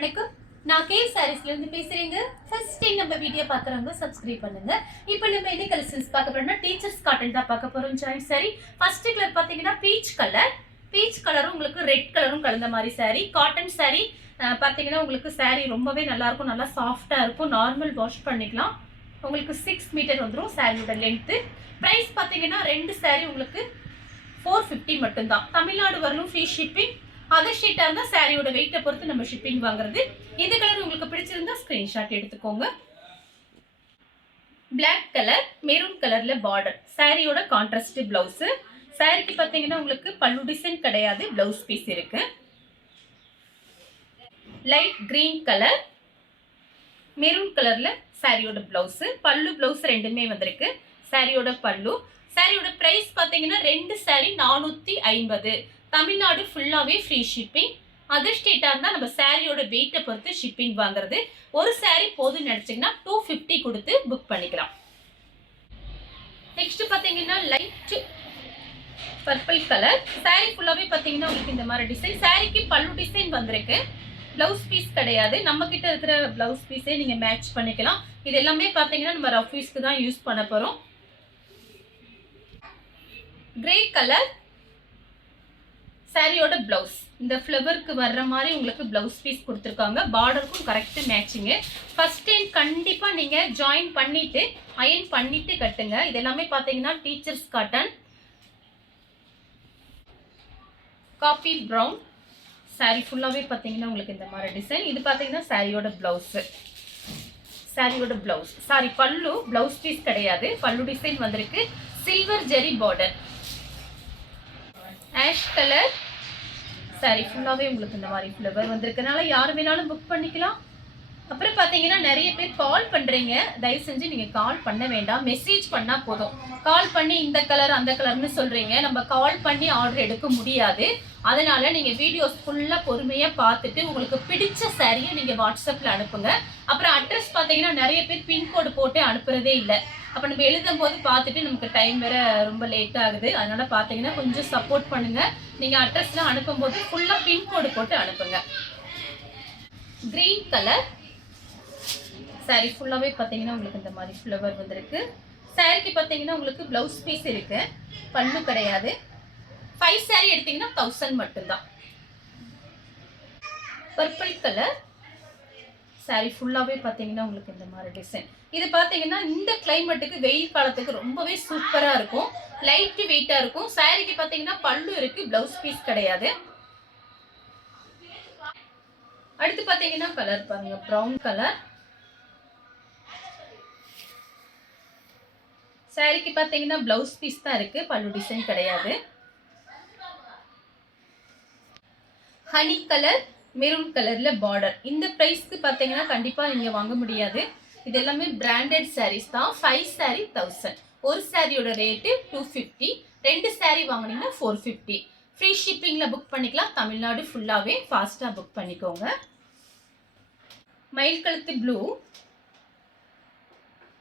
வணக்கம். நான் கேவ் சாரீஸ்ல இருந்து பேசுறேங்க. ஃபர்ஸ்ட் டைம் நம்ம வீடியோ பார்க்குறவங்க சப்ஸ்கிரைப் பண்ணுங்க. இப்போ நம்ம என்ன கலெக்ஷன்ஸ் பார்க்க போறோம்னா டீச்சர்ஸ் காட்டன் தான் பார்க்க போறோம். ஜாயின் சாரி ஃபர்ஸ்ட் கலர் பார்த்தீங்கன்னா பீச் கலர். பீச் கலரும் உங்களுக்கு ரெட் கலரும் கலந்த மாதிரி சாரி. காட்டன் சாரி பார்த்தீங்கன்னா உங்களுக்கு சாரி ரொம்பவே நல்லா இருக்கும், நல்லா சாஃப்டா இருக்கும். நார்மல் வாஷ் பண்ணிக்கலாம். உங்களுக்கு 6 மீட்டர் வந்துடும் சாரியோட லென்த்து. ப்ரைஸ் பார்த்தீங்கன்னா ரெண்டு சாரி உங்களுக்கு 450 மட்டும்தான். தமிழ்நாடு வரலும் ஃப்ரீ ஷிப்பிங். அதர் ஷீட்டாக இருந்தால் சாரியோட வெயிட்டை பொறுத்து நம்ம ஷிப்பிங் வாங்குறது. இந்த கலர் உங்களுக்கு பிடிச்சிருந்தா ஸ்க்ரீன்ஷாட் எடுத்துக்கோங்க. பிளாக் கலர் மெரூன் கலர்ல பார்டர், சாரியோட கான்ட்ராஸ்ட் பிளவுஸ். சாரிக்கு பார்த்தீங்கன்னா உங்களுக்கு பல்லு டிசைன் கிடையாது, பிளவுஸ் பீஸ் இருக்கு. லைட் கிரீன் கலர் மெரூன் கலர்ல சாரியோட பிளவுஸ். பல்லு பிளவுஸ் ரெண்டுமே வந்திருக்கு. சாரியோட பல்லு. சாரியோட பிரைஸ் பார்த்தீங்கன்னா ரெண்டு சாரி 450. தமிழ்நாடு ஃபுல்லாகவே ஃப்ரீ ஷிப்பிங். அதர் ஸ்டேட்டாக இருந்தால் நம்ம சாரியோட வெயிட்டை பொறுத்து ஷிப்பிங் வாங்குறது. ஒரு சாரி போதும்னு நினச்சிங்கன்னா 250 கொடுத்து புக் பண்ணிக்கலாம். நெக்ஸ்ட் பார்த்தீங்கன்னா லைட் பர்பிள் கலர். சாரி ஃபுல்லாகவே பார்த்தீங்கன்னா உங்களுக்கு இந்த மாதிரி டிசைன். சாரிக்கு பல்லு டிசைன் வந்திருக்கு, பிளவுஸ் பீஸ் கிடையாது. நம்ம கிட்ட இருக்கிற பிளவுஸ் பீஸே நீங்கள் மேட்ச் பண்ணிக்கலாம். இது எல்லாமே பார்த்தீங்கன்னா நம்ம ரஃப் பீஸ்க்கு தான் யூஸ் பண்ண போகிறோம். கிரே கலர் சாரியோட பிளவுஸ். இந்த ஃப்ளவருக்கு வர்ற மாதிரி உங்களுக்கு பிளவுஸ் பீஸ் கொடுத்துருக்காங்க. பார்டருக்கும் கரெக்ட் மேட்சிங்கு. ஃபர்ஸ்ட் டைம் கண்டிப்பாக நீங்கள் ஜாயின் பண்ணிட்டு அயன் பண்ணிட்டு கட்டுங்க. இது எல்லாமே பார்த்தீங்கன்னா teachers cotton. Coffee brown sorry ஃபுல்லாகவே பார்த்தீங்கன்னா உங்களுக்கு இந்த மாதிரி டிசைன். இது பார்த்தீங்கன்னா சாரியோட பிளவுஸு. சாரியோட பிளவுஸ் சாரி பல்லு, பிளவுஸ் பீஸ் கிடையாது. பல்லு டிசைன் வந்திருக்கு. சில்வர் ஜெரி பார்டர். ஆஷ் கலர் சாரி ஃபுல்லாகவே உங்களுக்கு இந்த மாதிரி ஃப்ளவர் வந்திருக்கனால யார் வேணாலும் புக் பண்ணிக்கலாம். அப்புறம் பார்த்தீங்கன்னா நிறைய பேர் கால் பண்ணுறீங்க. தயவு செஞ்சு நீங்கள் கால் பண்ண வேண்டாம், மெசேஜ் பண்ணால் போதும். கால் பண்ணி இந்த கலர் அந்த கலர்னு சொல்கிறீங்க, நம்ம கால் பண்ணி ஆர்டர் எடுக்க முடியாது. அதனால் நீங்கள் வீடியோஸ் ஃபுல்லாக பொறுமையாக பார்த்துட்டு உங்களுக்கு பிடிச்ச சாரியை நீங்கள் வாட்ஸ்அப்பில் அனுப்புங்க. அப்புறம் அட்ரஸ் பார்த்தீங்கன்னா நிறைய பேர் பின்கோடு போட்டு அனுப்புகிறதே இல்லை. அப்போ நம்ம எழுதும் போது பார்த்துட்டு நமக்கு டைம் வேற ரொம்ப லேட் ஆகுது. அதனால பார்த்தீங்கன்னா கொஞ்சம் சப்போர்ட் பண்ணுங்க. நீங்கள் அட்ரஸ்லாம் அனுப்பும்போது ஃபுல்லாக பின்கோடு போட்டு அனுப்புங்க. கிரீன் கலர் சாரி ஃபுல்லாகவே பார்த்தீங்கன்னா உங்களுக்கு இந்த மாதிரி ஃப்ளவர் வந்திருக்கு. சாரிக்கு பார்த்தீங்கன்னா உங்களுக்கு பிளவுஸ் பீஸ் இருக்கு, பல்லு கிடையாது. 5 சாரி எடுத்தீங்கன்னா 1000 மட்டும்தான். பர்பிள் கலர் சாரி ஃபுல்லாகவே பார்த்தீங்கன்னா உங்களுக்கு இந்த மாதிரி டிசைன். இது பார்த்தீங்கன்னா இந்த கிளைமேட்டுக்கு வெயில் காலத்துக்கு ரொம்பவே சூப்பராக இருக்கும். லைட் வெயிட்டாக இருக்கும். சாரிக்கு பார்த்தீங்கன்னா பல்லு இருக்கு, பிளவுஸ் பீஸ் கிடையாது. அடுத்து பார்த்தீங்கன்னா கலர் பாருங்க, ப்ரௌன் கலர். சாரிக்கு பார்த்தீங்கன்னா பிளவுஸ் பீஸ் தான் இருக்கு, பல்லு டிசைன் கிடையாது. ஹனி கலர் மெரூன் கலர்ல பார்டர். இந்த பிரைஸ்க்கு பார்த்தீங்கன்னா கண்டிப்பாக நீங்கள் வாங்க முடியாது. இது எல்லாமே பிராண்டட் சாரீஸ் தான். 5 சாரி 1000. ஒரு சாரியோட ரேட்டு 250. ரெண்டு சாரி வாங்கினீங்கன்னா 450. ஃப்ரீ ஷிப்பிங்கில் புக் பண்ணிக்கலாம். தமிழ்நாடு ஃபுல்லாகவே ஃபாஸ்ட்டாக புக் பண்ணிக்கோங்க. மயில் கழுத்து ப்ளூ.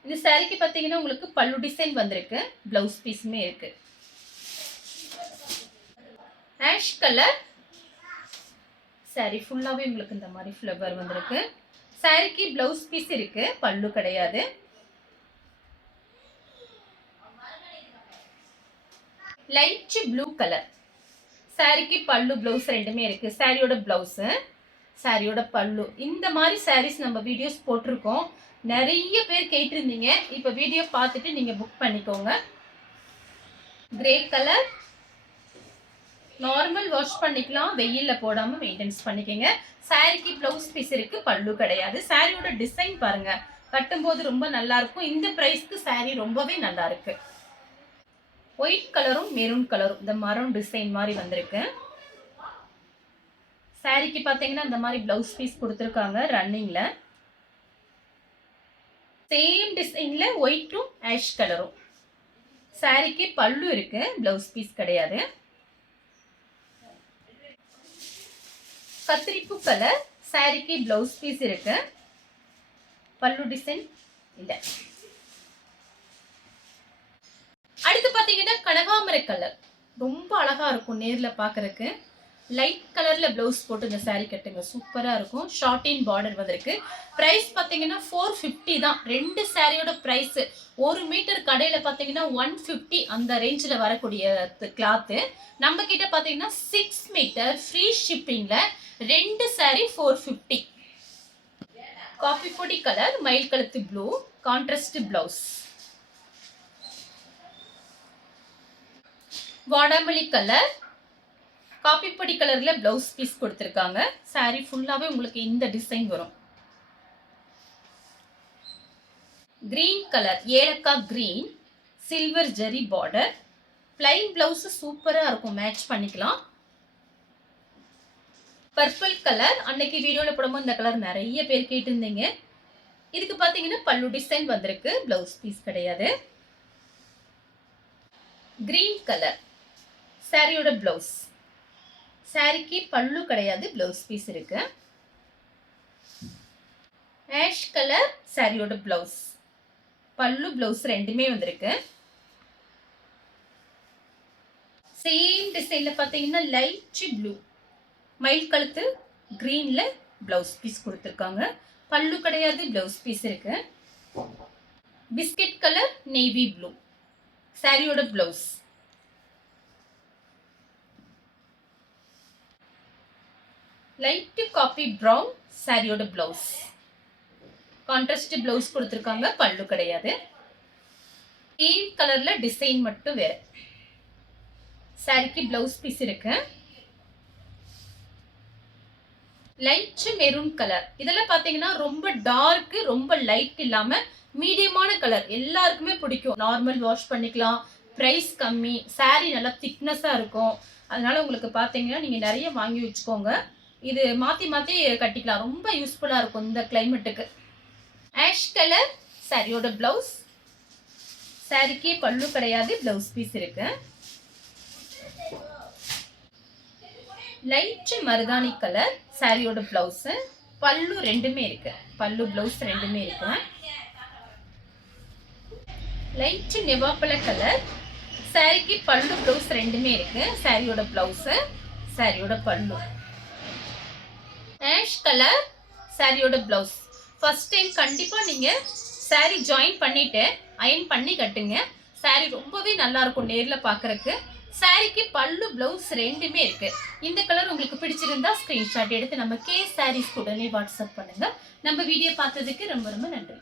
இந்த சாரிக்கு பார்த்தீங்கன்னா உங்களுக்கு பல்லு டிசைன் வந்திருக்கு, பிளவுஸ் பீஸுமே இருக்கு. ஆஷ் கலர் சாரி ஃபுல்லாகவே உங்களுக்கு இந்த மாதிரி ஃப்ளவர் வந்திருக்கு. சாரிக்கு பிளவுஸ் பீஸ் இருக்கு, பல்லு கிடையாது. Light blue colour. சாரிக்கு பல்லு பிளவுஸ் ரெண்டுமே இருக்கு. சாரியோட பிளவுஸ், சாரியோட பல்லு. இந்த மாதிரி சாரீஸ் நம்ம வீடியோஸ் போட்டிருக்கோம். நிறைய பேர் கேட்டிருந்தீங்க. இப்போ வீடியோ பார்த்துட்டு நீங்க புக் பண்ணிக்கோங்க. கிரே கலர் நார்மல் வாஷ் பண்ணிக்கலாம், வெயில்ல போடாம மெயின்டெனன்ஸ் பண்ணிக்கங்க. சாரிக்கு பிளவுஸ் பீஸ் இருக்கு, பல்லு கிடையாது. சாரியோட டிசைன் பாருங்க, கட்டும்போது ரொம்ப நல்லா இருக்கும். இந்த பிரைஸ்க்கு சாரி ரொம்பவே நல்லா இருக்கு. ஒயிட் கலரும் மெரூன் கலரும் இந்த மரம் டிசைன் மாதிரி வந்திருக்கு. சாரிக்கு பார்த்தீங்கன்னா இந்த மாதிரி பிளவுஸ் பீஸ் கொடுத்துருக்காங்க ரன்னிங்ல. சேம் டிசைன்ல ஒயிட்டும் ஆஷ் கலரும். சாரிக்கு பல்லு இருக்கு, பிளவுஸ் பீஸ் கிடையாது. கத்திரிப்பு கலர். சாரிக்கு பிளவுஸ் பீஸ் இருக்கு, பல்லு டிசைன் இல்ல. அடுத்து பாத்தீங்கன்னா கனகாமரை கலர். ரொம்ப அழகா இருக்கும் நேர்ல பாக்குறதுக்கு. லைட் கலர்ல பிளவுஸ் போட்டு இந்த saree கட்டுங்க, சூப்பரா இருக்கும். ஷார்ட் இன் பார்டர் வந்திருக்கு. பிரைஸ் பாத்தீங்கன்னா 450 தான். ரெண்டு சாரியோட பிரைஸ் 1 மீட்டர் கடையில பாத்தீங்கன்னா 150 அந்த ரேஞ்சில வரக்கூடிய கிளாத். நம்ம கிட்ட பாத்தீங்கன்னா 6 மீட்டர் ஃப்ரீ ஷிப்பிங்ல ரெண்டு saree 450. காபி பொடி கலர், மயில் கழுத்து ப்ளூ, கான்ட்ராஸ்ட் பிளவுஸ். வாடாமல்லி கலர், காபி பொடி கலர்ல பிளவுஸ் பீஸ் கொடுத்திருக்காங்க. saree ஃபுல்லாவே உங்களுக்கு இந்த டிசைன் வரும். கிரீன் கலர், ஏலக்காய் கிரீன், சில்வர் ஜெரி பார்டர். பிளைன் பிளவுஸ் சூப்பரா இருக்கும், மேட்ச் பண்ணிக்கலாம். பர்பிள் கலர், அன்னைக்கு வீடியோல போடும்போது இந்த கலர் நிறைய பேர் கேட்டிருந்தீங்க. இதுக்கு பாத்தீங்கன்னா பல்லு டிசைன் வந்திருக்கு, பிளவுஸ் பீஸ் கிடையாது. கிரீன் கலர் சாரியோட பிளவுஸ். சாரிக்கு பல்லு கிடையாது, பிளவுஸ் பீஸ் இருக்கு. ஆஷ் கலர் சாரியோட பிளவுஸ். பல்லு பிளவுஸ் ரெண்டுமே வந்திருக்கு. சேம் டிசைன்ல பாத்தீங்கன்னா லைட் ப்ளூ, மயில் கழுத்து கிரீன்ல பிளவுஸ் பீஸ் கொடுத்திருக்காங்க. பல்லு கிடையாது, பிளவுஸ் பீஸ் இருக்கு. பிஸ்கட் கலர் நேவி ப்ளூ சாரியோட பிளவுஸ். லைட் காபி பிரவுன் சாரியோட பிளவுஸ். கான்ட்ராஸ்ட் பிளவுஸ் கொடுத்திருக்காங்க, பல்லு கிடையாது. சேம் கலர்ல டிசைன் மட்டும் வேற. சாரிக்கு பிளவுஸ் பீஸ் இருக்கு. Light maroon colour. இதெல்லாம் பாத்தீங்கன்னா ரொம்ப டார்க், ரொம்ப லைட் இல்லாம மீடியமான கலர், எல்லாருக்குமே பிடிக்கும். நார்மல் வாஷ் பண்ணிக்கலாம், பிரைஸ் கம்மி, சாரி நல்லா திக்னஸா இருக்கும். அதனால உங்களுக்கு பாத்தீங்கன்னா நீங்க நிறைய வாங்கி வச்சுக்கோங்க. இது மாத்தி மாத்தி கட்டிக்கலாம், ரொம்ப யூஸ்ஃபுல்லா இருக்கும் இந்த கிளைமேட்டுக்கு. ஆஷ் கலர் சாரியோட பிளவுஸ். சாரிக்கு பல்லு கிடையாது, பிளவுஸ் பீஸ் இருக்கு. லைட் மருதாணி கலர் சாரியோட பிளவுஸ். பல்லு ரெண்டுமே இருக்கு, பல்லு பிளவுஸ் ரெண்டுமே இருக்கு. லைட் நெவாப்பழ கலர் சாரிக்கு பல்லு பிளவுஸ் ரெண்டுமே இருக்கு. சாரியோட பிளவுஸ், சாரியோட பல்லு. ஆஷ் கலர் சாரியோட பிளவுஸ். ஃபர்ஸ்ட் டைம் கண்டிப்பா நீங்க சாரி ஜாயின் பண்ணிட்டு அயன் பண்ணி கட்டுங்க. சாரி ரொம்பவே நல்லா இருக்கும் நேர்ல பாக்குறதுக்கு. சாரிக்கு பல்லு பிளவுஸ் ரெண்டுமே இருக்கு. இந்த கலர் உங்களுக்கு பிடிச்சிருந்தா ஸ்கிரீன்ஷாட் எடுத்து நம்ம கே சாரீஸ் உடனே வாட்ஸ்அப் பண்ணுங்க. நம்ம வீடியோ பார்த்ததுக்கு ரொம்ப ரொம்ப நன்றி.